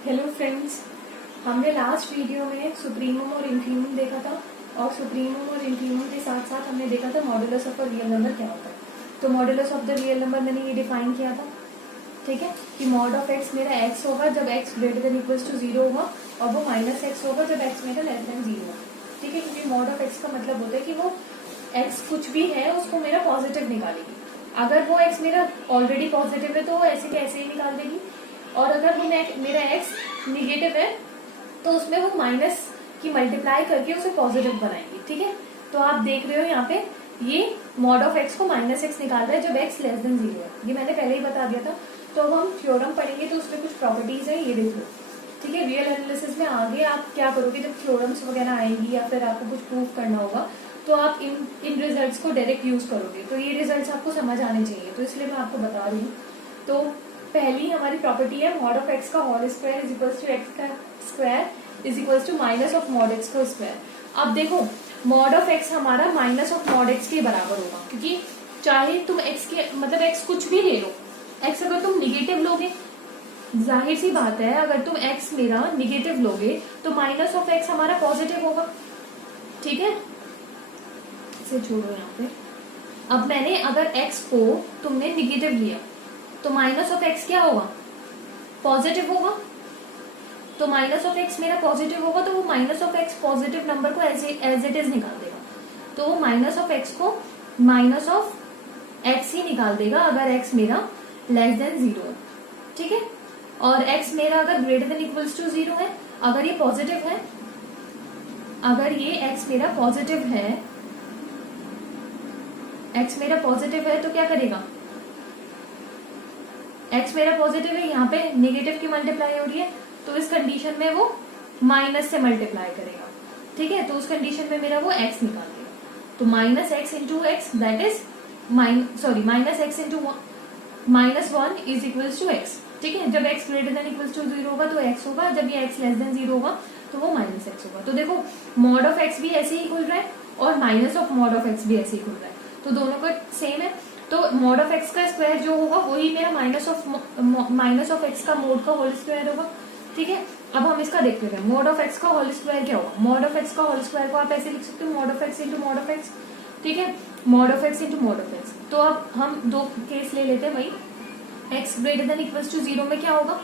Hello friends, हमने last video में supremum और इंफीमम देखा था और सुप्रीमम और इंफीमम के साथ साथ हमने देखा था modulus of a real number क्या होता है। तो modulus of the real number मैंने ये डिफाइन किया था, ठीक है, कि मॉड ऑफ एक्स मेरा एक्स होगा जब X greater than equals to 0 होगा और वो माइनस एक्स होगा जब एक्स मेरा लेस देन 0 होगा, ठीक है। क्योंकि मॉड ऑफ एक्स का मतलब होता है कि वो एक्स कुछ भी है उसको मेरा पॉजिटिव निकालेगी। अगर वो एक्स मेरा ऑलरेडी पॉजिटिव है तो वो ऐसे कैसे ही निकाल देगी, और अगर वो मेरा एक्स निगेटिव है तो उसमें वो माइनस की मल्टीप्लाई करके उसे पॉजिटिव बनाएंगे, ठीक है। तो आप देख रहे हो यहाँ पे ये मॉड ऑफ एक्स को माइनस एक्स निकाल रहा है जब एक्स लेस देन 0 है। ये मैंने पहले ही बता दिया था। तो अब हम थ्योरम पढ़ेंगे तो उसमें कुछ प्रॉपर्टीज है, ये देख लो, ठीक है। रियल एनालिसिस में आगे आप क्या करोगे जब थ्योरम्स वगैरह आएंगी या फिर आपको कुछ प्रूव करना होगा तो आप इन रिजल्ट्स को डायरेक्ट यूज करोगे। तो ये रिजल्ट्स आपको समझ आने चाहिए, तो इसलिए मैं आपको बता रही हूँ। तो पहली हमारी प्रॉपर्टी है मॉड ऑफ एक्स का whole square is equals to x का square is equals to minus of mod x का स्क्वायर। अब देखो मॉड ऑफ एक्स हमारा माइनस ऑफ मॉड एक्स के बराबर होगा, क्योंकि चाहे तुम एक्स के मतलब एक्स कुछ भी ले लो, एक्स अगर तुम निगेटिव लोगे, जाहिर सी बात है अगर तुम एक्स मेरा निगेटिव लोगे तो माइनस ऑफ एक्स हमारा पॉजिटिव होगा, ठीक है। इसे छोड़ो यहाँ पे। अब मैंने अगर एक्स को तुमने निगेटिव लिया तो माइनस ऑफ एक्स क्या होगा, पॉजिटिव होगा। तो माइनस ऑफ एक्स मेरा पॉजिटिव होगा तो वो minus of x positive number को एज इट इज निकाल देगा। तो वो माइनस ऑफ एक्स को माइनस ऑफ एक्स ही निकाल देगा अगर एक्स मेरा लेस देन 0 है, ठीक है। और एक्स मेरा अगर ग्रेटर देन इक्वल्स टू 0 है, अगर ये पॉजिटिव है, अगर ये एक्स मेरा पॉजिटिव है, एक्स मेरा पॉजिटिव है तो क्या करेगा, एक्स मेरा पॉजिटिव है, यहाँ पे नेगेटिव की मल्टीप्लाई हो रही है तो इस कंडीशन में वो माइनस से मल्टीप्लाई करेगा, ठीक है। तो उस कंडीशन में मेरा वो एक्स निकाल देगा। तो minus X into X that is minus X into minus 1 is equals to X, ठीक है। जब X greater than equals to 0 होगा तो एक्स होगा, जब ये एक्स लेस देन 0 होगा तो वो माइनस एक्स होगा। तो देखो मॉड ऑफ एक्स भी ऐसे ही खुल रहा है और minus of mod of x भी ऐसे ही खुल रहा है, तो दोनों का सेम है। तो मॉड ऑफ एक्स का स्क्वायर जो होगा वही मेरा माइनस ऑफ एक्स का मोड का होल स्क्वायर होगा, ठीक है। अब हम इसका देखते हैं मॉड ऑफ एक्स का होल स्क्वायर क्या होगा। मॉड ऑफ एक्स का होल स्क्वायर को आप ऐसे लिख सकते हो mod of X into mod of x, ठीक है, mod of X into mod of x. तो अब हम दो केस ले लेते हैं भाई। X greater than equals to 0 में क्या होगा,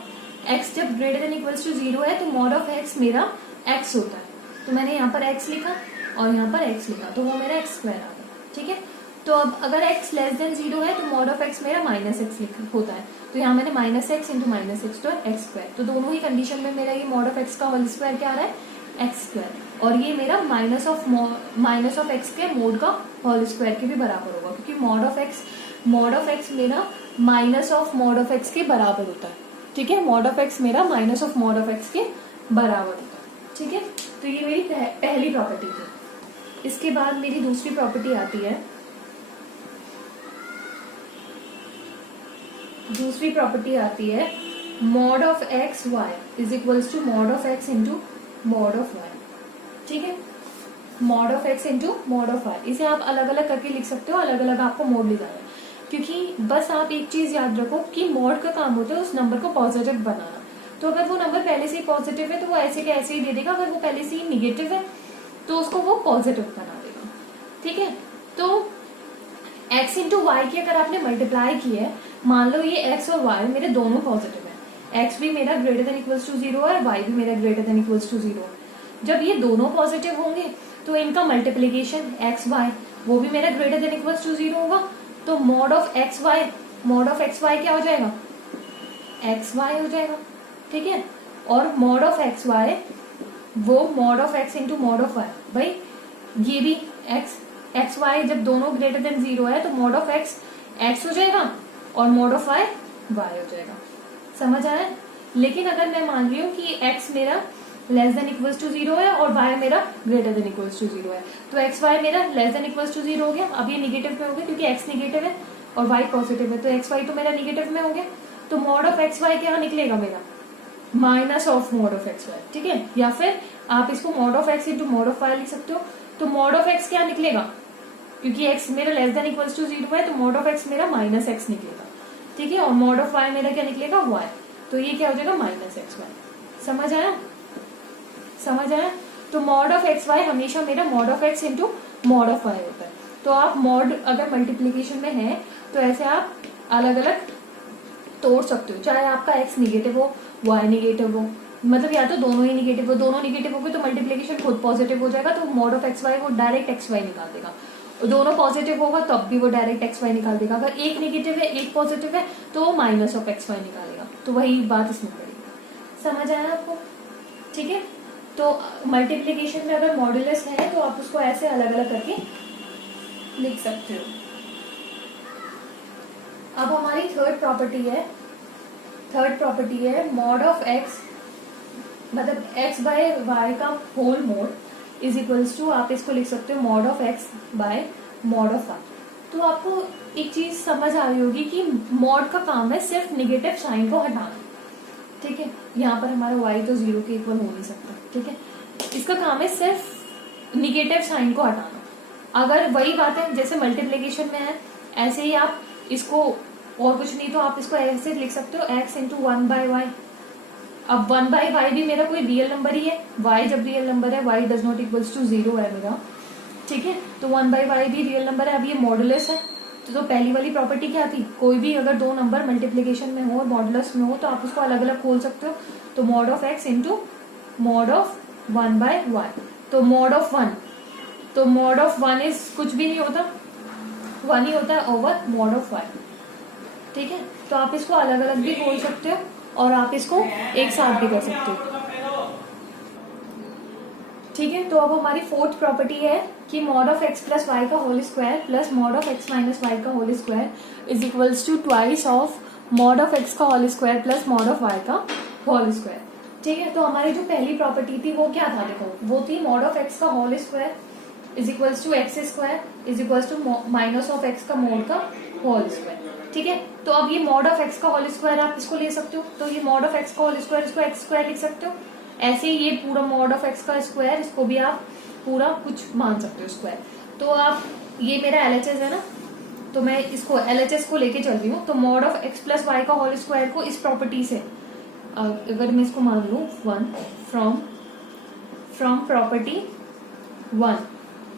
एक्स जब ग्रेटर देन इक्वल्स टू 0 है तो मॉड ऑफ एक्स मेरा एक्स होता है। तो मैंने यहाँ पर एक्स लिखा और यहाँ पर एक्स लिखा तो वो मेरा एक्स स्क्वायर आ गया, ठीक है। तो अब अगर x लेस देन 0 है तो मॉड ऑफ x मेरा माइनस एक्स होता है। तो यहाँ मैंने minus X into minus x तो एक्स स्क्वायर। तो दोनों ही कंडीशन में मेरा ये मॉड ऑफ x का होल स्क्वायर क्या आ रहा है, एक्स स्क्वायर। और ये मेरा माइनस ऑफ x के मोड का होल स्क्वायर के भी बराबर होगा, क्योंकि मॉड ऑफ x मेरा minus of mod of x के बराबर होता है, ठीक है। मॉड ऑफ x मेरा minus of mod of x के बराबर होता है, ठीक है। तो ये मेरी पहली प्रॉपर्टी थी। इसके बाद मेरी दूसरी प्रॉपर्टी आती है, दूसरी प्रॉपर्टी आती है mod of x Y is equals to mod of X into mod of Y, ठीक है। Mod of X into mod of Y, इसे आप अलग अलग करके लिख सकते हो, अलग अलग आपको मोड ले जाना है। क्योंकि बस आप एक चीज याद रखो कि मॉड का काम होता है उस नंबर को पॉजिटिव बनाना। तो अगर वो नंबर पहले से ही पॉजिटिव है तो वो ऐसे के ऐसे ही दे देगा, अगर वो पहले से ही निगेटिव है तो उसको वो पॉजिटिव बना देगा, ठीक है। तो x इंटू वाई की अगर आपने मल्टीप्लाई की है, मान लो ये x और y मेरे दोनों पॉजिटिव है, x भी मेरा ग्रेटर देन इक्वल्स टू 0 है, y भी मेरा ग्रेटर देन इक्वल्स टू 0 है। जब ये दोनों पॉजिटिव होंगे तो इनका मल्टीप्लीकेशन x y वो भी मेरा ग्रेटर देन इक्वल्स टू 0 होगा। तो मॉड ऑफ एक्स वाई क्या हो जाएगा, एक्स वाई हो जाएगा, ठीक है। और मॉड ऑफ एक्स वाई वो mod of X into mod of Y, भाई ये भी एक्स वाई जब दोनों ग्रेटर देन 0 है तो मॉड ऑफ एक्स हो जाएगा और मॉड ऑफ वाई वाई हो जाएगा, समझ आया। लेकिन अगर मैं मान रही हूँ कि x मेरा लेस देन इक्वल्स टू 0 है और y मेरा ग्रेटर देन इक्वल्स टू 0 है, तो एक्स वाई मेरा लेस देन इक्वल्स टू 0 हो गया। अब ये निगेटिव में हो गया क्योंकि x निगेटिव है और y पॉजिटिव है, तो एक्स वाई तो मेरा निगेटिव में हो गया। तो मॉड ऑफ एक्स वाई क्या निकलेगा मेरा, minus of mod of x Y, ठीक है। या फिर आप इसको mod of X into mod of Y लिख सकते हो। तो मॉड ऑफ एक्स क्या निकलेगा, क्योंकि x मेरा लेस देन इक्वल्स टू 0 है तो मॉड ऑफ x मेरा माइनस एक्स निकलेगा, ठीक है। और मॉड ऑफ y मेरा क्या निकलेगा, y। तो ये क्या हो जाएगा माइनस एक्स वाई, समझ आया? समझ आया? तो मॉड ऑफ एक्स वाई हमेशा मेरा mod of X into mod of Y होता है। तो आप मॉड अगर मल्टीप्लीकेशन में है तो ऐसे आप अलग अलग तोड़ सकते हो, चाहे आपका एक्स निगेटिव हो वाई निगेटिव हो, मतलब या तो दोनों ही निगेटिव हो, दोनों निगेटिव हो गए तो मल्टीप्लीकेशन खुद पॉजिटिव हो जाएगा, तो मॉड ऑफ एक्स वाई वो डायरेक्ट एक्स वाई निकाल देगा। दोनों पॉजिटिव होगा तब भी वो डायरेक्ट एक्स वाई निकाल देगा। अगर एक निगेटिव है एक पॉजिटिव है तो वो माइनस ऑफ एक्स वाई निकालेगा। तो वही बात इसमें पड़ेगी। समझ आया आपको? ठीक है। तो मल्टीप्लीकेशन में अगर मॉड्यूलस है तो आप उसको ऐसे अलग अलग करके लिख सकते हो। अब हमारी थर्ड प्रॉपर्टी है मॉड ऑफ एक्स, मतलब एक्स बाय वाई का whole mod is equals to, आप इसको लिख सकते हो mod of X by mod of Y. तो आपको एक चीज समझ आ रही होगी कि मॉड का काम है सिर्फ निगेटिव साइन को हटाना। ठीक है, यहाँ पर हमारा y तो 0 के इक्वल हो नहीं सकता। ठीक है, इसका काम है सिर्फ निगेटिव साइन को हटाना। अगर वही बात है जैसे मल्टीप्लीकेशन में है, ऐसे ही आप इसको, और कुछ नहीं तो आप इसको ऐसे लिख सकते हो x इंटू 1/y। अब 1/y भी मेरा कोई रियल नंबर ही है, y जब रियल नंबर है y does not equals to 0 है मेरा। ठीक है, तो 1/y भी रियल नंबर है। अब ये मॉडुलस है तो पहली वाली प्रॉपर्टी क्या थी, कोई भी अगर दो नंबर मल्टीप्लीकेशन में हो और मॉडुलस में हो तो आप उसको अलग अलग खोल सकते हो। तो mod of X into mod of 1/y, तो मॉड ऑफ 1, तो मॉड ऑफ 1 इज कुछ भी नहीं होता, 1 ही होता है ओवर मॉड ऑफ y। ठीक है, तो आप इसको अलग अलग भी खोल सकते हो और आप इसको एक साथ भी कर सकते हो। ठीक है, तो अब हमारी फोर्थ प्रॉपर्टी है कि mod of x plus Y का whole square plus mod of x minus Y का whole square is equals to twice of mod of x का whole square plus mod of y का whole square. ठीक है, तो हमारी जो पहली प्रॉपर्टी थी वो क्या था, देखो वो थी मॉड ऑफ एक्स का whole square is equals to X square is equals to minus of x का मोड का होल स्क्वायर। ठीक है, तो अब ये मॉड ऑफ एक्स का होल स्क्वायर आप इसको ले सकते हो, तो ये मॉड ऑफ एक्स का होल स्क्वायर इसको एक्स स्क्वायर लिख सकते हो। ऐसे ही ये पूरा मॉड ऑफ एक्स का स्क्वायर, इसको भी आप पूरा कुछ मान सकते हो स्क्वायर। तो आप, ये मेरा एलएचएस है ना, तो मैं इसको एलएचएस को लेके चल रही हूँ। तो mod of x plus Y का होल स्क्वायर को इस प्रॉपर्टी से अगर मैं इसको मान लूँ 1 फ्रॉम प्रॉपर्टी 1,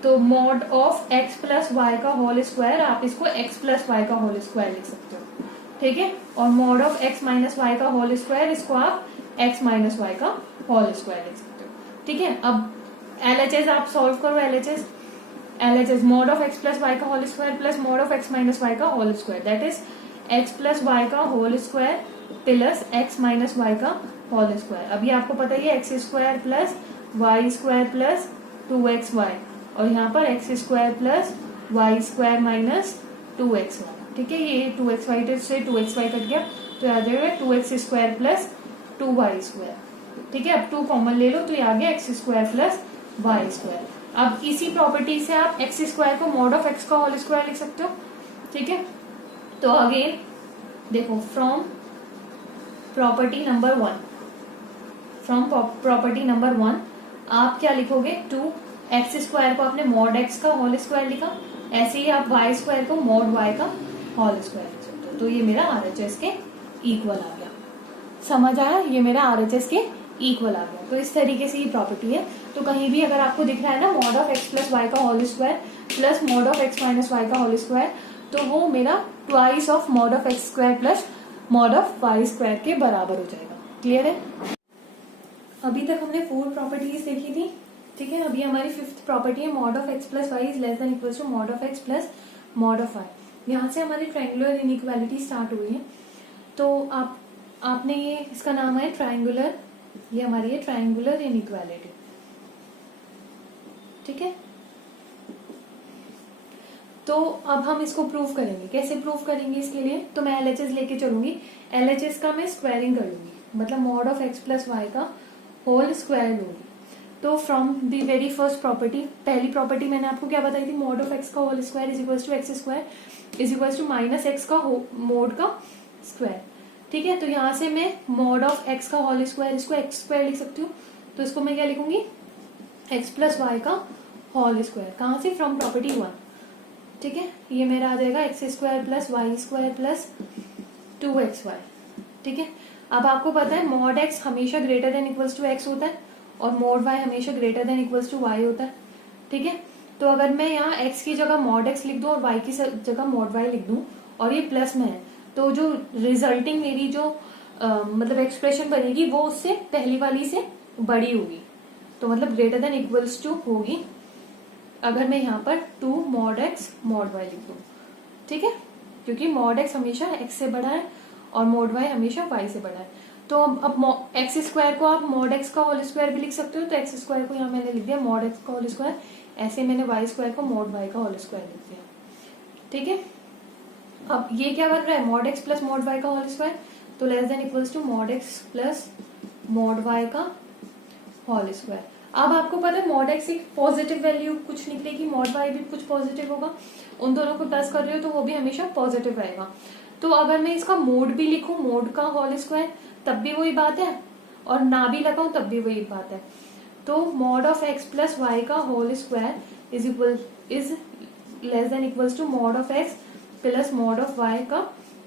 तो mod of x plus Y का होल स्क्वायर आप इसको एक्स प्लस वाई का होल स्क्वायर लिख सकते हो। ठीक है, और mod of x minus Y का होल स्क्वायर इसको आप एक्स माइनस वाई का होल स्क्वायर लिख सकते हो। ठीक है, अब एलएचएस आप सॉल्व करो। LHS mod of x plus Y का whole square plus mod of x minus Y का whole square, that is x plus Y का whole square plus x minus Y का होल स्क्वायर। अभी आपको पता ही है x square plus Y square plus 2xy, और यहाँ पर x square plus Y square minus 2xy। ठीक है, ये 2xy से 2xy कट गया तो आ जाएगा 2x square plus 2y square. ठीक है, अब 2 कॉमन ले लो तो ये आ गया X square plus Y square. अब इसी प्रॉपर्टी से आप एक्स स्क्वायर को मॉड ऑफ एक्स का होल स्क्वायर लिख सकते हो। ठीक है, तो अगेन देखो फ्रॉम प्रॉपर्टी नंबर 1 आप क्या लिखोगे, 2x स्क्वायर को आपने मॉड एक्स का होल स्क्वायर लिखा, ऐसे ही आप y स्क्वायर को मॉड y का होल स्क्वायर लिख सकते हो। तो ये मेरा आरएचएस के इक्वल आ गया। समझ आया, ये मेरा आरएचएस के इक्वल आ गया। तो इस तरीके से ये प्रॉपर्टी है। तो कहीं भी अगर आपको दिख रहा है ना mod of x plus Y का whole square plus mod of x minus Y का होल स्क्वायर, तो वो मेरा twice of mod of x square plus mod of y square के बराबर हो जाएगा। क्लियर है? अभी तक हमने 4 प्रॉपर्टीज देखी थी। ठीक है, अभी हमारी 5th प्रॉपर्टी है mod of x plus Y is less than equal to mod of x plus mod of Y. यहाँ से हमारी ट्रायंगुलर इनइक्वालिटी स्टार्ट हुई है। तो आपने ये, इसका नाम है ट्रायंगुलर, ये हमारी है ट्रायंगुलर इनइक्वालिटी। ठीक है, तो अब हम इसको प्रूव करेंगे। कैसे प्रूव करेंगे इसके लिए, तो मैं एलएचएस लेके चलूंगी। एलएचएस का मैं स्क्वायरिंग कर लूंगी, मतलब mod of x plus Y का होल स्क्वायर लूंगी। तो from the very first property, पहली प्रॉपर्टी मैंने आपको क्या बताई थी, मॉड ऑफ एक्स का whole square is equal to X square is equal to minus X का मोड का स्क्वायर। ठीक है, तो यहाँ से मैं मॉड ऑफ एक्स का होल स्क्वायर इसको एक्स स्क्वायर लिख सकती हूँ। तो इसको मैं क्या लिखूंगी, एक्स प्लस वाई का होल स्क्वायर। कहाँ से, फ्रॉम प्रॉपर्टी 1। ठीक है, ये मेरा आ जाएगा X square plus Y square plus 2xy। ठीक है। अब आपको पता है मॉड एक्स हमेशा greater than equals to X होता है और मॉड वाई हमेशा greater than equals to Y होता है। ठीक है, तो अगर मैं यहाँ एक्स की जगह मॉड एक्स लिख दूं और वाई की जगह मॉड वाई लिख दूं और ये प्लस में है, तो जो रिजल्टिंग मेरी जो मतलब एक्सप्रेशन बनेगी वो उससे पहली वाली से बड़ी होगी, तो मतलब ग्रेटर देन इक्वल्स टू होगी अगर मैं यहाँ पर 2 मॉड एक्स मॉड वाई लिख दूं। ठीक है, क्योंकि मॉड एक्स हमेशा एक्स से बड़ा है और मॉड वाई हमेशा वाई से बड़ा है। तो अब एक्स स्क्वायर को आप मॉड एक्स का होल स्क्वायर भी लिख सकते हो, तो एक्स स्क्वायर को यहाँ मैंने लिख दिया मॉड एक्स का होल स्क्वायर, ऐसे मैंने वाई स्क्वायर को मॉड वाई का होल स्क्वायर लिख दिया। ठीक है, अब ये क्या बन रहा है, mod x plus mod Y का होल स्क्वायर, तो less than equals to mod x plus mod Y का होल स्क्वायर। अब आपको पता है मॉड एक्स एक पॉजिटिव वैल्यू कुछ निकलेगी, मॉड वाई भी कुछ पॉजिटिव होगा, उन दोनों को प्लस कर रही हो तो वो भी हमेशा पॉजिटिव रहेगा। तो अगर मैं इसका मोड भी लिखूं, मोड का होल स्क्वायर, तब भी वही बात है, और ना भी लगाऊं तब भी वही बात है। तो mod of x plus Y का whole square is less than equals to mod of x plus mod of y का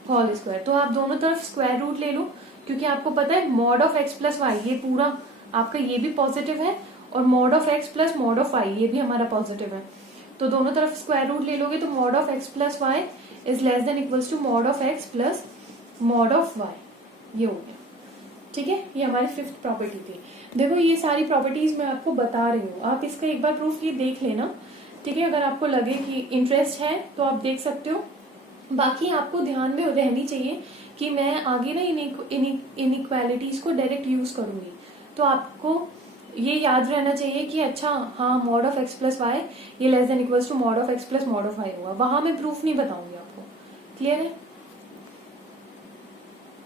होल स्क्वायर। तो आप दोनों तरफ स्क्वायर रूट ले लो, क्योंकि आपको पता है mod of x plus Y ये पूरा आपका ये भी पॉजिटिव है और mod of x plus mod of Y ये भी हमारा पॉजिटिव है, तो दोनों तरफ स्क्वायर रूट ले लोगे तो mod of x plus Y is less than equals to mod of x plus mod of Y, ये हो गया। ठीक है, ये हमारी 5th प्रॉपर्टी थी। देखो ये सारी प्रॉपर्टीज मैं आपको बता रही हूँ, आप इसका एक बार प्रूफ ये देख लेना। ठीक है, अगर आपको लगे कि इंटरेस्ट है तो आप देख सकते हो। बाकी आपको ध्यान में रहनी चाहिए कि मैं आगे ना इनइक्वालिटीज को डायरेक्ट यूज करूंगी, तो आपको ये याद रहना चाहिए कि अच्छा हाँ mod of x plus Y ये less than equals to mod of x plus mod of y होगा, वहां मैं प्रूफ नहीं बताऊंगी आपको। क्लियर है?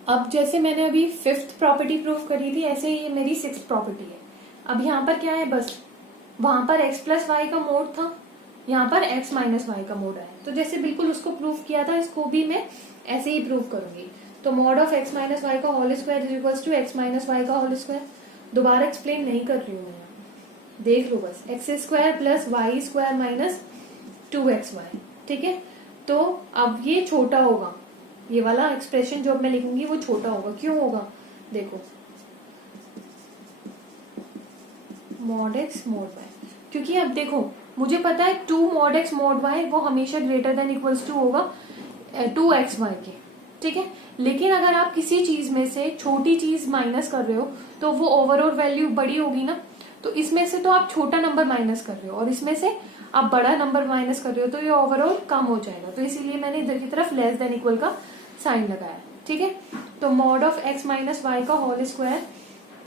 अब जैसे मैंने अभी 5th प्रॉपर्टी प्रूफ करी थी, ऐसे ही ये मेरी 6th प्रॉपर्टी है। अब यहाँ पर क्या है, बस वहां पर x प्लस वाई का मोड था, यहाँ पर x माइनस वाई का मोड है, तो जैसे बिल्कुल उसको प्रूफ किया था इसको भी मैं ऐसे ही प्रूफ करूंगी। तो mod of x minus Y का whole square is equals to x minus Y का होल स्क्वायर। दोबारा एक्सप्लेन नहीं कर रही हूँ मैं, देख लो बस, x square plus Y square minus 2xy। ठीक है, तो अब ये छोटा होगा, ये वाला एक्सप्रेशन जो मैं लिखूंगी वो छोटा होगा। क्यों होगा, देखो मॉड एक्स मॉड वाई, क्योंकि अब देखो मुझे पता है 2 मॉड एक्स मॉड वाई वो हमेशा ग्रेटर देन इक्वल्स टू होगा 2xy के। ठीक है, लेकिन अगर आप किसी चीज में से छोटी चीज माइनस कर रहे हो तो वो ओवरऑल वैल्यू बड़ी होगी ना, तो इसमें से तो आप छोटा नंबर माइनस कर रहे हो और इसमें से आप बड़ा नंबर माइनस कर रहे हो, तो ये ओवरऑल कम हो जाएगा, तो इसीलिए मैंने इधर की तरफ लेस देन इक्वल का साइन लगाया। ठीक है, तो mod of x minus Y का whole square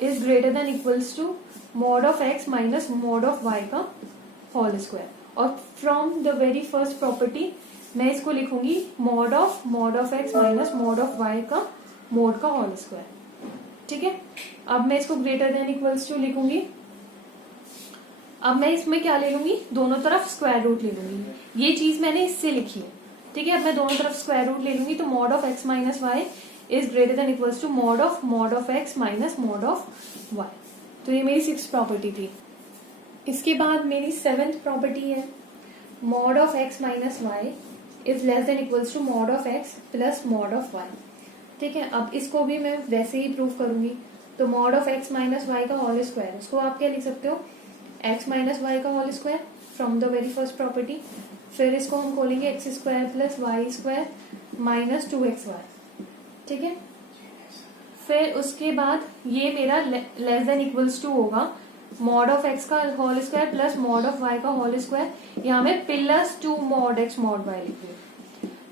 is greater than equals to mod of x minus mod of y का होल स्क्वायर, और from the very first property मैं इसको लिखूंगी mod of x minus mod of y का mod का whole square. ठीक है, अब मैं इसको ग्रेटर देन इक्वल्स टू लिखूंगी। अब मैं इसमें क्या ले लूंगी, दोनों तरफ स्क्वायर रूट ले लूंगी, ये चीज मैंने इससे लिखी है। ठीक है, अब मैं दोनों तरफ स्क्वायर रूट ले लूंगी, तो mod of x minus Y is greater than equals to mod of x minus mod of Y. तो ये मेरी 6th प्रॉपर्टी थी। इसके बाद मेरी 7th प्रॉपर्टी है mod of x minus Y is less than equals to mod of x plus mod of Y. ठीक है, अब इसको भी मैं वैसे ही प्रूव करूंगी, तो mod of x minus Y का होल स्क्वायर, उसको आप क्या लिख सकते हो, एक्स माइनस वाई का whole square from the very first property, फिर इसको हम खोलेंगे x square plus Y square minus 2xy। ठीक है, फिर उसके बाद ये मेरा लेस देन इक्वल्स टू होगा मॉड ऑफ एक्स का whole square plus mod of y का होल स्क्वायर, यहाँ में plus 2 mod x mod Y लिख रही हूँ।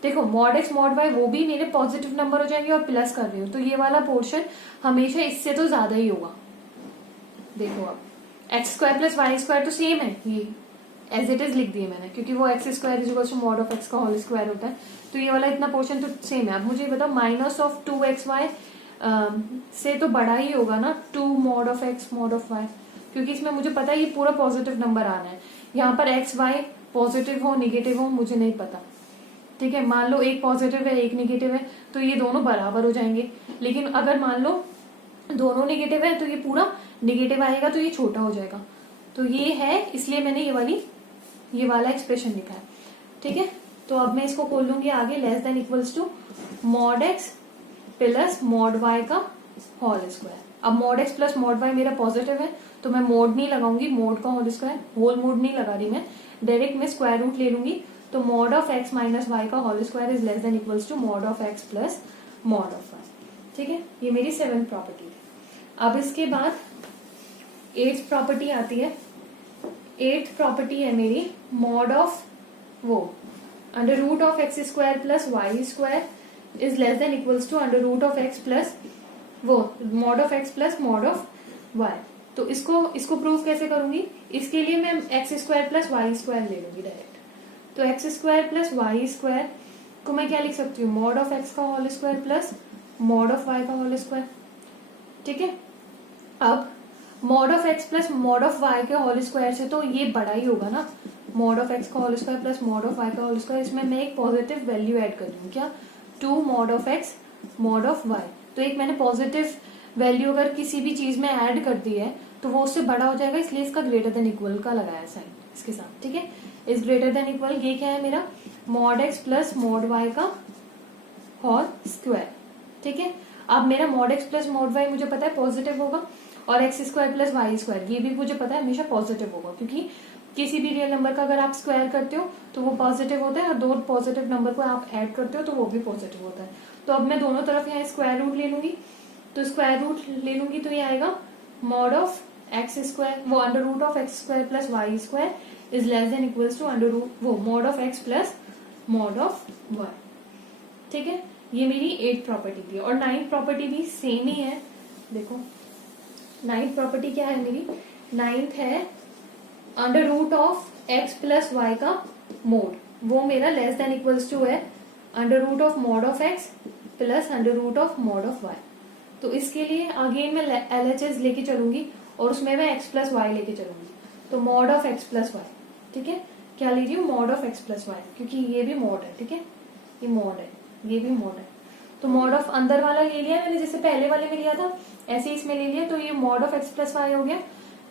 देखो मॉड एक्स मॉड वाई वो भी मेरे पॉजिटिव नंबर हो जाएंगे और प्लस कर रही हूँ, तो ये वाला पोर्शन हमेशा इससे तो ज्यादा ही होगा। देखो अब x square plus Y square तो सेम है, ये एज इट इज लिख दिए मैंने, क्योंकि वो x square is equal to mod of x का होल स्क्वायर होता है, तो ये वाला इतना पोर्शन तो सेम है। अब मुझे बताओ माइनस ऑफ 2xy से तो बड़ा ही होगा ना 2 mod of x mod of y, क्योंकि इसमें मुझे पता है ये पूरा पॉजिटिव नंबर आना है। यहाँ पर एक्स वाई पॉजिटिव हो निगेटिव हो मुझे नहीं पता। ठीक है, मान लो एक पॉजिटिव है एक निगेटिव है तो ये दोनों बराबर हो जाएंगे, लेकिन अगर मान लो दोनों निगेटिव है तो ये पूरा निगेटिव आएगा, तो ये छोटा हो जाएगा। तो ये है, इसलिए मैंने ये वाला एक्सप्रेशन लिखा है। ठीक है, तो अब मैं इसको खोल लूंगी आगे, less than equals to mod x plus mod Y का होल स्क्वायर। अब mod x plus mod y मेरा पॉजिटिव है तो मैं मोड नहीं लगाऊंगी, मोड का होल स्क्वायर, होल मोड नहीं लगा रही मैं, डायरेक्ट मैं स्क्वायर रूट ले लूंगी। तो mod of x minus Y का whole square is less than equals to mod of x plus mod of Y. ठीक है, ये मेरी 7th प्रॉपर्टी थी। अब इसके बाद 8th प्रॉपर्टी आती है। 8th प्रॉपर्टी है मेरी मॉड ऑफ वो under root of x square plus Y square is less than equals to under root of x plus वो mod of x plus mod of Y. तो इसको prove कैसे करूंगी? इसके लिए मैं x square plus Y square ले लूंगी डायरेक्ट। तो x square plus Y square को मैं क्या लिख सकती हूँ? मॉड ऑफ एक्स का whole square plus mod of y का होल स्क्वायर। ठीक है, अब mod of x plus mod of y के होल स्क्वायर से तो ये बड़ा ही होगा ना, मॉड ऑफ एक्स का whole square plus mod of y का होल स्क्वायर। इसमें मैं एक पॉजिटिव वैल्यू ऐड कर दूँ, क्या? 2 mod of x mod of Y. तो एक मैंने पॉजिटिव वैल्यू अगर किसी भी चीज में ऐड कर दी है तो वो उससे बड़ा हो जाएगा, इसलिए इसका ग्रेटर देन इक्वल का लगाया साइन इसके साथ। ठीक है, इस ग्रेटर देन इक्वल ये क्या है मेरा? Mod x plus mod Y का होल स्क्वायर। ठीक है, अब मेरा mod x plus mod y मुझे पता है पॉजिटिव होगा, और x square plus Y square ये भी मुझे पता है हमेशा पॉजिटिव होगा, क्योंकि किसी भी रियल नंबर का अगर आप स्क्वायर करते हो तो वो पॉजिटिव होता है, और 2 पॉजिटिव नंबर को आप ऐड करते हो तो वो भी पॉजिटिव होता है। तो अब मैं दोनों तरफ यहाँ स्क्वायर रूट ले लूंगी, तो स्क्वायर रूट ले लूंगी तो ये आएगा मॉड ऑफ एक्स स्क्वायर वो under root of x square plus Y square is less than equals to under root वो mod of x plus mod of Y. ठीक है, ये मेरी 8th प्रॉपर्टी थी। और 9th प्रॉपर्टी भी सेम ही है। देखो 9th प्रॉपर्टी क्या है मेरी? 9th है under root of x plus Y का मोड, वो मेरा लेस देन इक्वल्स टू है under root of mod of x plus under root of mod of Y. तो इसके लिए अगेन मैं LHS लेके चलूंगी और उसमें मैं एक्स प्लस वाई लेके चलूंगी। तो mod of x plus y. ठीक है, क्या ले रही हूँ? Mod of x plus y, क्योंकि ये भी मॉड है। ठीक है, ये मॉड है, ये भी मॉड है। तो मॉड ऑफ अंदर वाला ले लिया मैंने, जैसे पहले वाले में लिया था ऐसे ही इसमें ले लिया। तो ये mod of x plus y हो गया।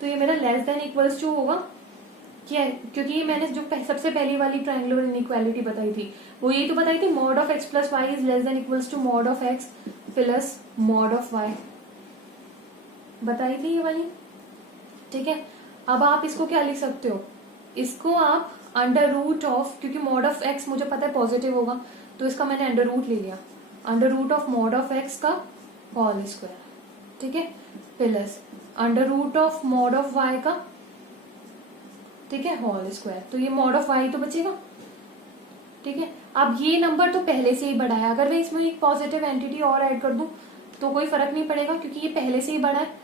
तो ये मेरा लेस देन इक्वल्स टू होगा क्या? क्योंकि ये मैंने जो सबसे पहली वाली ट्रायंगुलर इनइक्वालिटी बताई थी वो यही तो बताई थी, mod of x plus Y is less than equals to mod of x plus mod of y बताई थी ये वाली। ठीक है, अब आप इसको क्या लिख सकते हो? इसको आप अंडर रूट ऑफ, क्योंकि मॉड ऑफ एक्स मुझे पता है पॉजिटिव होगा तो इसका मैंने अंडर रूट ले लिया, under root of mod of x का होल स्क्वायर। ठीक है, plus under root of mod of y का, ठीक है, होल स्क्वायर। तो ये मॉड ऑफ वाई तो बचेगा। ठीक है, अब ये नंबर तो पहले से ही बड़ा है, अगर मैं इसमें एक पॉजिटिव एंटिटी और ऐड कर दूं तो कोई फर्क नहीं पड़ेगा, क्योंकि ये पहले से ही बड़ा है।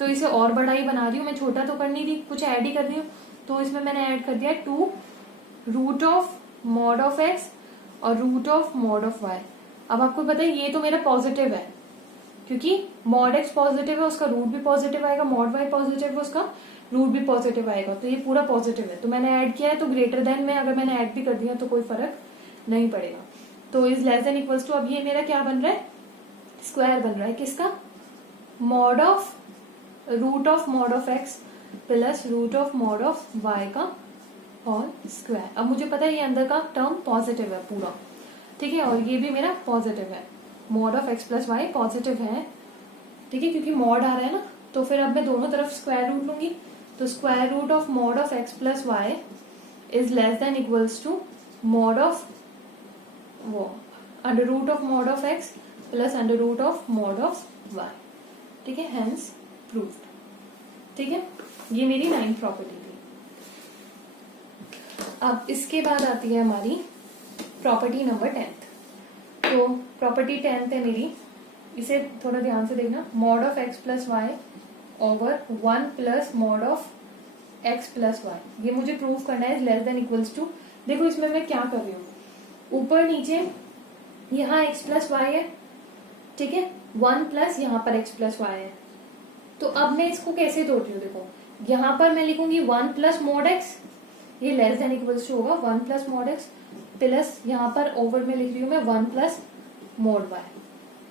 तो इसे और बड़ा ही बना रही हूँ मैं, छोटा तो कर नहीं रही, कुछ ऐड ही कर रही हूँ। तो इसमें मैंने ऐड कर दिया 2 root of mod of x और root of mod of y. अब आपको पता है ये तो मेरा पॉजिटिव है, क्योंकि मॉड एक्स पॉजिटिव है उसका रूट भी पॉजिटिव आएगा, मॉड वाई पॉजिटिव है उसका रूट भी पॉजिटिव आएगा। तो ये पूरा पॉजिटिव है, तो मैंने ऐड किया है। तो ग्रेटर देन में अगर मैंने ऐड भी कर दिया तो कोई फर्क नहीं पड़ेगा। तो is less than equals to, अब ये मेरा क्या बन रहा है? स्क्वायर बन रहा है किसका? Mod of root of mod of x plus root of mod of y का होल स्क्वायर। अब मुझे पता है ये अंदर का टर्म पॉजिटिव है पूरा। ठीक है, और ये भी मेरा पॉजिटिव है, mod of x plus y positive है। ठीक है, क्योंकि मॉड आ रहा है ना। तो फिर अब मैं दोनों तरफ स्क्वायर रूट लूंगी। तो square root of mod of x plus Y is less than equals to mod of वो under root of mod of x plus under root of mod of Y. ठीक है, हेंस प्रूव्ड। ठीक है, ये मेरी 9th property थी। अब इसके बाद आती है हमारी प्रॉपर्टी नंबर 10th। तो प्रॉपर्टी 10th है मेरी, इसे थोड़ा ध्यान से देखना। Mod of x plus y over 1 plus mod of x plus Y, ये मुझे प्रूव करना है लेस देन इक्वल्स टू। देखो इसमें मैं क्या कर रही हूँ, ऊपर नीचे यहाँ एक्स प्लस वाई है। ठीक है, 1 प्लस यहाँ पर एक्स प्लस वाई है। तो अब मैं इसको कैसे तोड़ रही हूँ? देखो यहाँ पर मैं लिखूंगी 1 प्लस मॉड एक्स, ये लेस देन इक्वल्स टू होगा 1 प्लस मॉड एक्स, प्लस यहाँ पर ओवर में लिख रही हूँ मैं 1 plus mod y,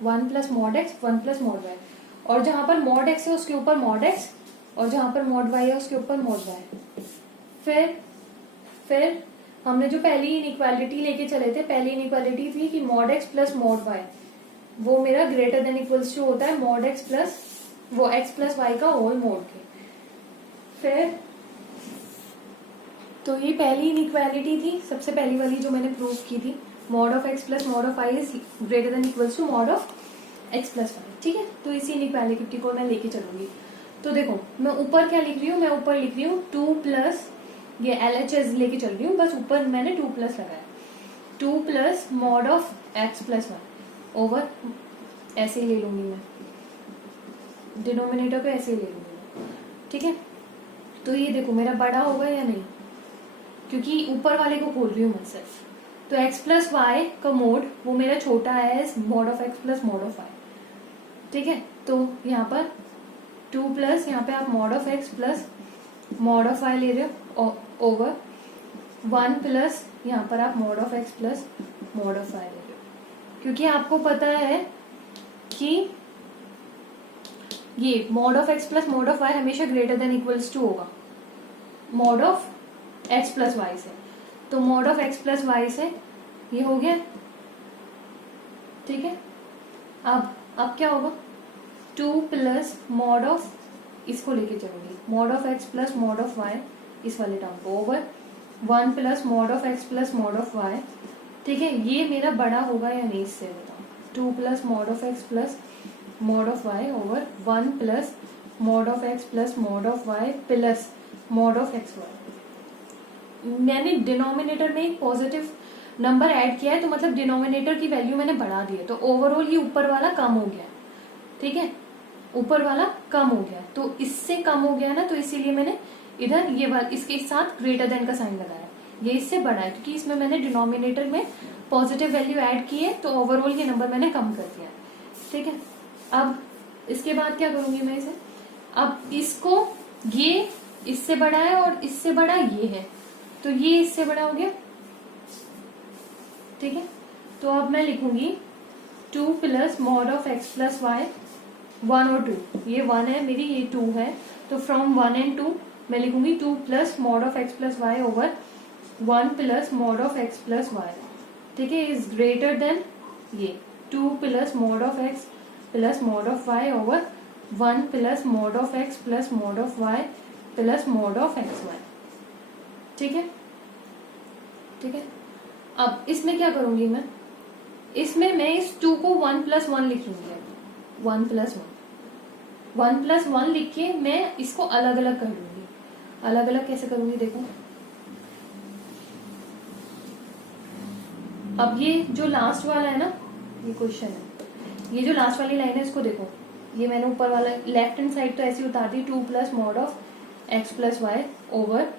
1 plus mod x 1 plus mod y. और जहां पर मॉड एक्स है उसके ऊपर मॉड एक्स, और जहां पर मॉड वाई है उसके ऊपर मॉड वाई। फिर हमने जो पहली इनइक्वालिटी लेके चले थे, पहली इनइक्वालिटी थी कि mod x plus mod y वो मेरा ग्रेटर देन इक्वल्स टू होता है मॉड एक्स प्लस वो एक्स प्लस वाई का होल मोड के। फिर तो ये पहली इनइक्वालिटी थी, सबसे पहली वाली जो मैंने प्रूव की थी, mod of x plus mod of y is greater than equals to mod of x plus y. ठीक है, तो इसी इनइक्वालिटी को मैं लेके चलूंगी। तो देखो मैं ऊपर क्या लिख रही हूँ, मैं ऊपर लिख रही हूँ 2 प्लस ये LHS लेके चल रही हूँ, बस ऊपर मैंने 2 प्लस लगाया, 2 plus mod of x plus y over, ऐसे ही ले लूंगी मैं, डिनोमिनेटर को ऐसे ही ले लूंगी मैं। ठीक है, तो ये देखो मेरा बड़ा होगा या नहीं, क्योंकि ऊपर वाले को खोल रही हूँ मैं सिर्फ। तो एक्स प्लस वाई का मोड वो मेरा छोटा है mod of x plus mod of Y. ठीक है, तो यहाँ पर 2 प्लस यहाँ पे आप mod of x plus mod of y ले रहे हो ओवर 1 प्लस यहाँ पर आप mod of x plus mod of y ले रहे हो, क्योंकि आपको पता है कि ये mod of x plus mod of y हमेशा ग्रेटर देन इक्वल्स टू होगा mod of x plus y से। तो mod of x plus y से ये हो गया। ठीक है, अब क्या होगा, 2 प्लस मॉड ऑफ, इसको लेके चलूंगी, mod of x plus mod of y इस वाले टर्म को over 1 plus mod of x plus mod of Y. ठीक है, ये मेरा बड़ा होगा या नहीं इससे बताओ, 2 plus mod of x plus mod of y over 1 plus mod of x plus mod of y plus mod of x y. मैंने डिनोमिनेटर में एक पॉजिटिव नंबर ऐड किया है, तो मतलब डिनोमिनेटर की वैल्यू मैंने बढ़ा दी है, तो ओवरऑल ये ऊपर वाला कम हो गया। ठीक है, ऊपर वाला कम हो गया, तो इससे कम हो गया ना, तो इसीलिए मैंने इधर ये वाला इसके साथ ग्रेटर देन का साइन लगाया। ये इससे बड़ा है क्योंकि इसमें मैंने डिनोमिनेटर में पॉजिटिव वैल्यू ऐड की है, तो ओवरऑल ये नंबर मैंने कम कर दिया। ठीक है, अब इसके बाद क्या करूंगी मैं इसे, अब इसको, ये इससे बड़ा है और इससे बड़ा ये है, तो ये इससे बड़ा हो गया। ठीक है, तो अब मैं लिखूंगी 2 plus mod of x plus y 1 और 2, ये 1 है मेरी, ये 2 है, तो फ्रॉम 1 एंड 2 मैं लिखूंगी 2 plus mod of x plus y over 1 plus mod of x plus y. ठीक है, इज ग्रेटर देन ये 2 plus mod of x plus mod of y over 1 plus mod of x plus mod of y plus mod of x Y. ठीक है, ठीक है, अब इसमें क्या करूंगी मैं, इसमें मैं इस 2 को 1 प्लस 1 लिख लूंगी, 1 प्लस 1 प्लस 1 लिख के मैं इसको अलग अलग कर लूंगी। अलग अलग कैसे करूंगी देखो, अब ये जो लास्ट वाला है ना, ये क्वेश्चन है, ये जो लास्ट वाली लाइन है इसको देखो, ये मैंने ऊपर वाला लेफ्ट हैंड साइड तो ऐसी उतार दी, 2 plus mod of x plus y over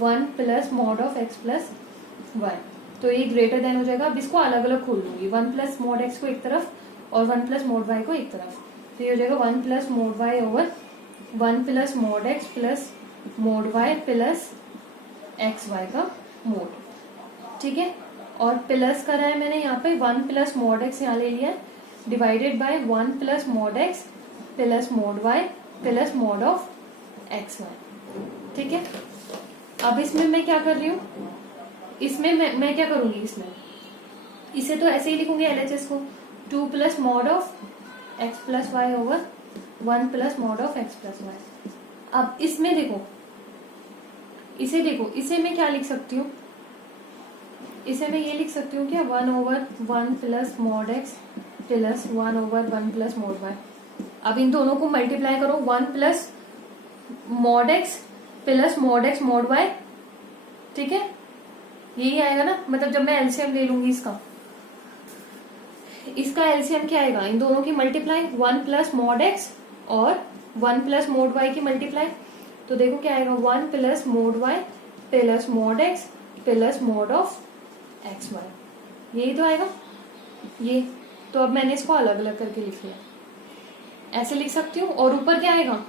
1 plus mod of x plus y, तो ये ग्रेटर देन हो जाएगा। अब इसको अलग अलग खोल लूंगी, 1 प्लस मॉड एक्स को एक तरफ और 1 प्लस मॉड वाई को एक तरफ, तो ये हो जाएगा 1 plus mod y over 1 plus mod x plus mod y plus x y का मोड। ठीक है, और प्लस करा है मैंने यहाँ पे 1 प्लस मॉड एक्स यहाँ ले लिया है, divided by 1 plus mod x plus mod y plus mod of x Y. ठीक है, अब इसमें मैं क्या कर रही हूँ, इसमें मैं क्या करूंगी, इसमें इसे तो ऐसे ही लिखूंगी LHS को, 2 plus mod of x plus y over 1 plus mod of x plus y. अब इसमें देखो, इसे देखो, इसे मैं क्या लिख सकती हूँ, इसे मैं ये लिख सकती हूँ क्या, 1 over 1 plus mod x plus 1 over 1 plus mod y. अब इन दोनों को मल्टीप्लाई करो, 1 plus mod x plus mod x mod y. ठीक है, यही आएगा ना, मतलब जब मैं एलसीएम ले लूंगी इसका एलसीएम क्या आएगा, इन दोनों की मल्टीप्लाई, 1 प्लस मॉड एक्स और 1 प्लस मॉड वाई की मल्टीप्लाई, तो देखो क्या आएगा, 1 plus mod y plus mod x plus mod of x y, यही तो आएगा ये। तो अब मैंने इसको अलग अलग करके लिख लिया, ऐसे लिख सकती हूँ, और ऊपर क्या आएगा,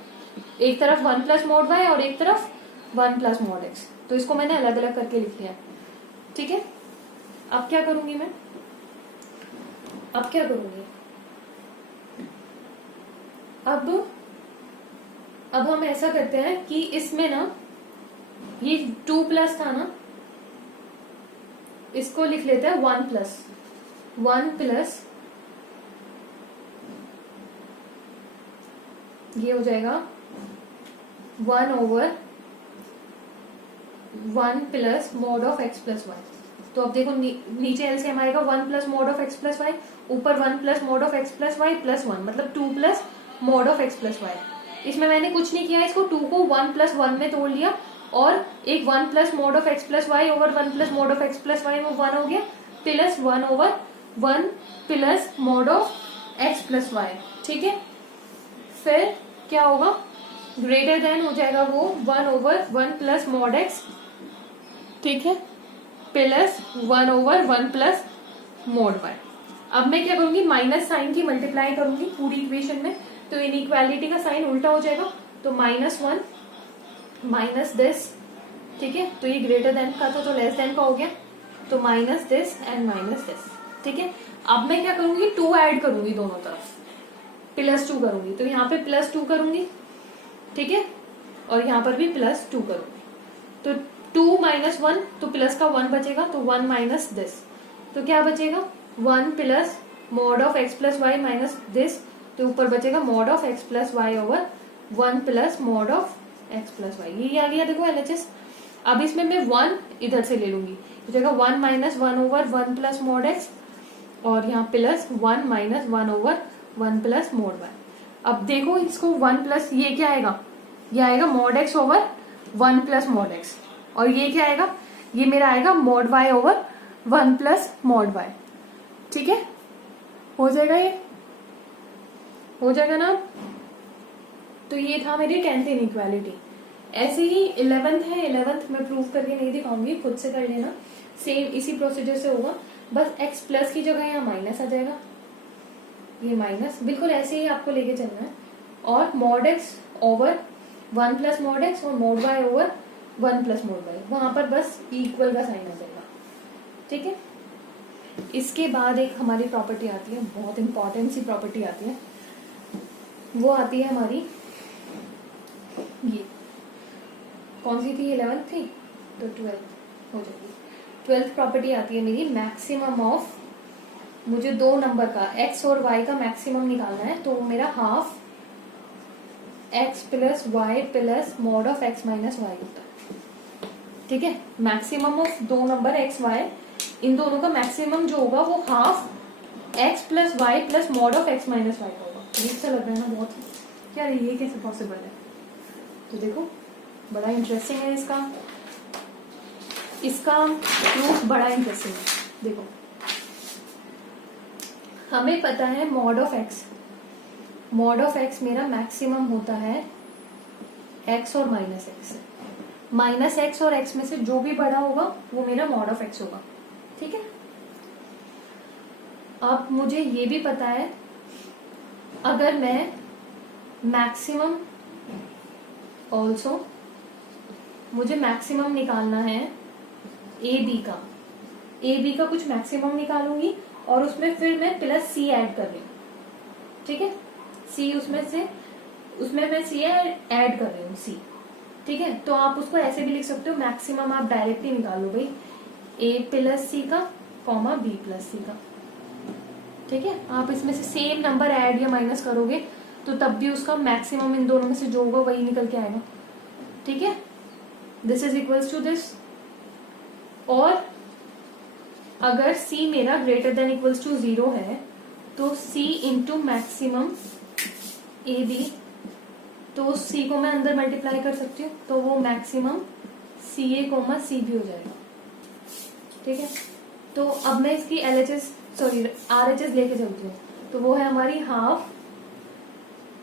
एक तरफ 1 प्लस मॉड वाई और एक तरफ 1 प्लस मॉड एक्स, तो इसको मैंने अलग अलग करके लिख लिया। ठीक है, अब क्या करूंगी मैं, अब क्या करूंगी, अब हम ऐसा करते हैं कि इसमें ना ये 2 प्लस था ना, इसको लिख लेते हैं 1 प्लस ये हो जाएगा 1/1 plus mod of x plus y. तो अब देखो नीचे एलसीएम आएगा 1 plus mod of x plus y, ऊपर 1 plus mod of x plus y plus 1, मतलब 2 plus mod of x plus y. इसमें मैंने कुछ नहीं किया, इसको 2 को 1 प्लस 1 में तोड़ लिया और एक 1 plus mod of x plus y over 1 plus mod of x plus y, वो 1 हो गया, plus 1/1 plus mod of x plus y. ठीक है, फिर क्या होगा, ग्रेटर देन हो जाएगा वो 1/1 प्लस मॉड x, ठीक है, प्लस 1/1 प्लस मॉड y। अब मैं क्या करूंगी, माइनस साइन की मल्टीप्लाई करूंगी पूरी इक्वेशन में, तो इनइक्वालिटी का साइन उल्टा हो जाएगा, तो -1 माइनस दिस, ठीक है, तो ये ग्रेटर देन का था तो लेस देन का हो गया, तो minus this and minus this. ठीक है, अब मैं क्या करूंगी, 2 ऐड करूंगी दोनों तरफ, +2 करूंगी, तो यहाँ पे +2 करूंगी, ठीक है, और यहाँ पर भी +2 करूंगी, तो 2 - 1 तो प्लस का 1 बचेगा, तो 1 माइनस दिस, तो क्या बचेगा 1 plus mod of x plus y minus this, तो ऊपर बचेगा mod of x plus y over 1 plus mod of x plus Y. ये आ गया देखो LHS। अब इसमें मैं 1 इधर से ले लूंगी, तो जगह 1 - 1 ओवर 1 प्लस मॉड x, और यहाँ plus 1 - 1 over 1 plus mod y। अब देखो इसको 1 प्लस ये क्या आएगा, ये आएगा mod x over 1 plus mod x, और ये क्या आएगा, ये मेरा आएगा mod y over 1 plus mod y। ठीक है, हो जाएगा, ये हो जाएगा ना। तो ये था मेरी 10th इनइक्वालिटी। ऐसे ही 11th है, 11th मैं प्रूव करके नहीं दिखाऊंगी, खुद से कर लेना, सेम इसी प्रोसीजर से होगा, बस x प्लस की जगह यहाँ माइनस आ जाएगा, ये माइनस बिल्कुल ऐसे ही आपको लेके चलना है, और mod x over 1 plus mod x और mod y over 1 plus mod y, वहां पर बस इक्वल का साइन आ जाएगा। ठीक है, इसके बाद एक हमारी प्रॉपर्टी आती है, बहुत इंपॉर्टेंट सी प्रॉपर्टी आती है, वो आती है हमारी, ये कौन सी थी, 11th थी, तो 12th हो जाएगी। 12th प्रॉपर्टी आती है मेरी, मैक्सिमम ऑफ, मुझे 2 नंबर का x और y का मैक्सिमम निकालना है, तो मेरा half x plus y plus mod of x minus y होता है। ठीक है, maximum of 2 number x y, इन दोनों का मैक्सिमम जो होगा वो half x plus y plus mod of x minus y होगा। अच्छा लग रहा है ना बहुत, क्या ये कैसे पॉसिबल है, तो देखो बड़ा इंटरेस्टिंग है इसका प्रूफ बड़ा इंटरेस्टिंग है। देखो हमें पता है मॉड ऑफ x मेरा मैक्सिमम होता है x और माइनस x और x में से जो भी बड़ा होगा वो मेरा मॉड ऑफ x होगा। ठीक है, अब मुझे ये भी पता है, अगर मैं मैक्सिमम ऑल्सो, मुझे मैक्सिमम निकालना है ए बी का कुछ मैक्सिमम निकालूंगी, और उसमें फिर मैं प्लस सी ऐड कर रही हूँ। ठीक है, सी उसमें मैं सी ऐड कर रही हूँ सी। ठीक है, तो आप उसको ऐसे भी लिख सकते हो, मैक्सिमम आप डायरेक्ट ही निकाल लो भाई, ए प्लस सी का कॉमा बी प्लस सी का। ठीक है, आप इसमें से सेम नंबर ऐड या माइनस करोगे तो तब भी उसका मैक्सिमम इन दोनों में से जो होगा वही निकल के आएगा। ठीक है, this is equals to this, और अगर c मेरा ग्रेटर देन इक्वल्स टू 0 है तो c into maximum a b, तो c को मैं अंदर मल्टीप्लाई कर सकती हूँ, तो वो मैक्सिमम सी ए कोमा सी बी हो जाएगा। ठीक है, तो अब मैं इसकी RHS लेके चलती हूँ, तो वो है हमारी half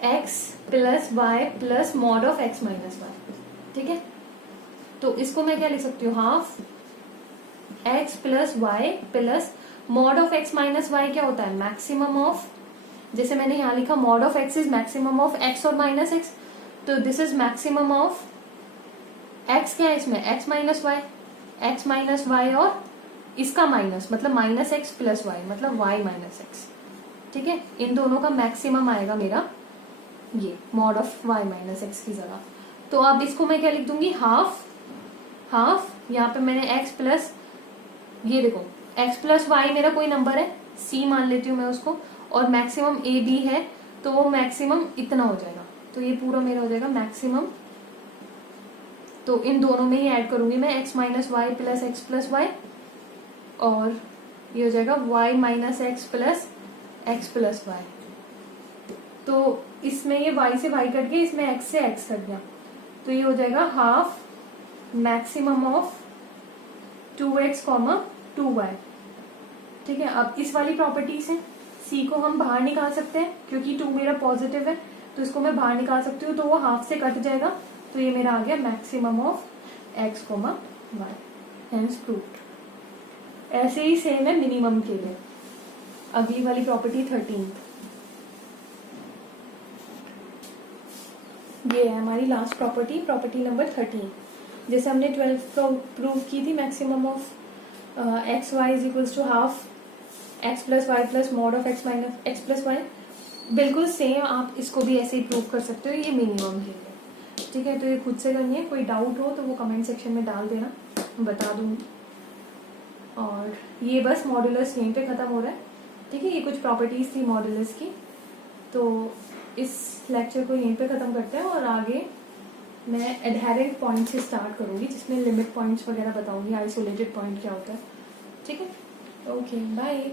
x plus y plus mod of x minus y. ठीक है, तो इसको मैं क्या लिख सकती हूँ, half x plus y plus mod of x minus y क्या होता है, मैक्सिमम ऑफ, जैसे मैंने यहाँ लिखा mod of x is maximum of x और माइनस x, तो this is maximum of x, क्या है इसमें x माइनस वाई और इसका माइनस, मतलब माइनस x प्लस वाई, मतलब y माइनस x। ठीक है, इन दोनों का मैक्सिमम आएगा मेरा ये mod of y minus x की जगह। तो अब इसको मैं क्या लिख दूंगी, हाफ यहाँ पे मैंने x प्लस, ये देखो x प्लस वाई मेरा कोई नंबर है, c मान लेती हूँ मैं उसको, और मैक्सिमम ए बी है, तो वो मैक्सिमम इतना हो जाएगा। तो ये पूरा मेरा हो जाएगा मैक्सिमम। तो इन दोनों में ही ऐड करूंगी मैं x minus y plus x plus y, और ये हो जाएगा y minus x plus y. तो इसमें ये y से y कट गया, इसमें x से x कट गया, तो ये हो जाएगा half maximum of 2x, 2y। ठीक है, अब इस वाली प्रॉपर्टी से c को हम बाहर निकाल सकते हैं, क्योंकि 2 मेरा पॉजिटिव है तो इसको मैं बाहर निकाल सकती हूँ, तो वो हाफ से कट जाएगा, तो ये मेरा आ गया maximum of x, y। Hence proved. ऐसे ही सेम है मिनिमम के लिए। अगली वाली प्रॉपर्टी 13, ये है हमारी लास्ट प्रॉपर्टी, प्रॉपर्टी नंबर 13। जैसे हमने 12 को प्रूव की थी, maximum of x Y is equals to half x plus y plus mod of x minus x plus y. बिल्कुल सेम आप इसको भी ऐसे ही प्रूव कर सकते हो, ये मिनिमम के लिए। ठीक है, तो ये खुद से करनी है। कोई डाउट हो तो वो कमेंट सेक्शन में डाल देना, बता दूंगी। और ये बस मॉड्यूलस यहीं पे खत्म हो रहा है। ठीक है, ये कुछ प्रॉपर्टीज थी मॉड्यूलस की, तो इस लेक्चर को यहीं पे खत्म करते हैं, और आगे मैं एडहेरेंट पॉइंट से स्टार्ट करूंगी, जिसमें लिमिट पॉइंट्स वगैरह बताऊंगी, आइसोलेटेड पॉइंट क्या होता है। ठीक है, ओके, बाय।